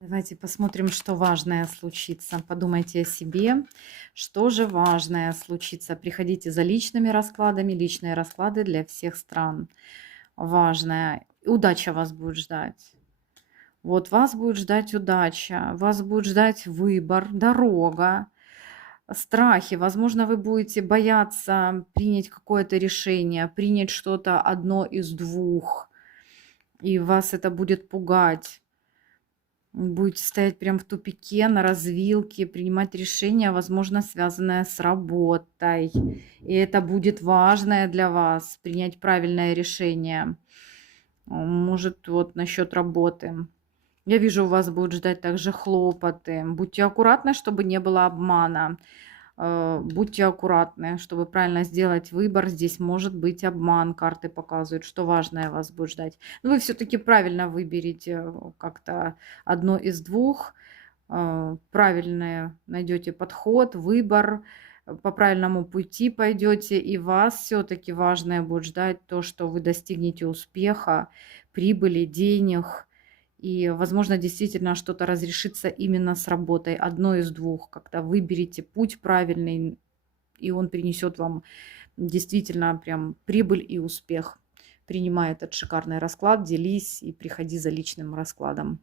Давайте посмотрим, что важное случится. Подумайте о себе, что же важное случится. Приходите за личными раскладами, личные расклады для всех стран. Важное. Удача вас будет ждать. Вот вас будет ждать удача, вас будет ждать выбор, дорога, страхи. Возможно, вы будете бояться принять какое-то решение, принять что-то одно из двух, и вас это будет пугать. Будете стоять прям в тупике, на развилке, принимать решения, возможно, связанное с работой. И это будет важное для вас, принять правильное решение. Может, вот насчет работы. Я вижу, у вас будут ждать также хлопоты. Будьте аккуратны, чтобы не было обмана. Будьте аккуратны, чтобы правильно сделать выбор. Здесь может быть обман. Карты показывают, что важное вас будет ждать. Но вы все-таки правильно выберете как-то одно из двух. Правильное найдете подход, выбор. По правильному пути пойдете. И вас все-таки важное будет ждать то, что вы достигнете успеха, прибыли, денег. И, возможно, действительно что-то разрешится именно с работой. Одно из двух. Когда выберете путь правильный, и он принесет вам действительно прям прибыль и успех. Принимай этот шикарный расклад, делись и приходи за личным раскладом.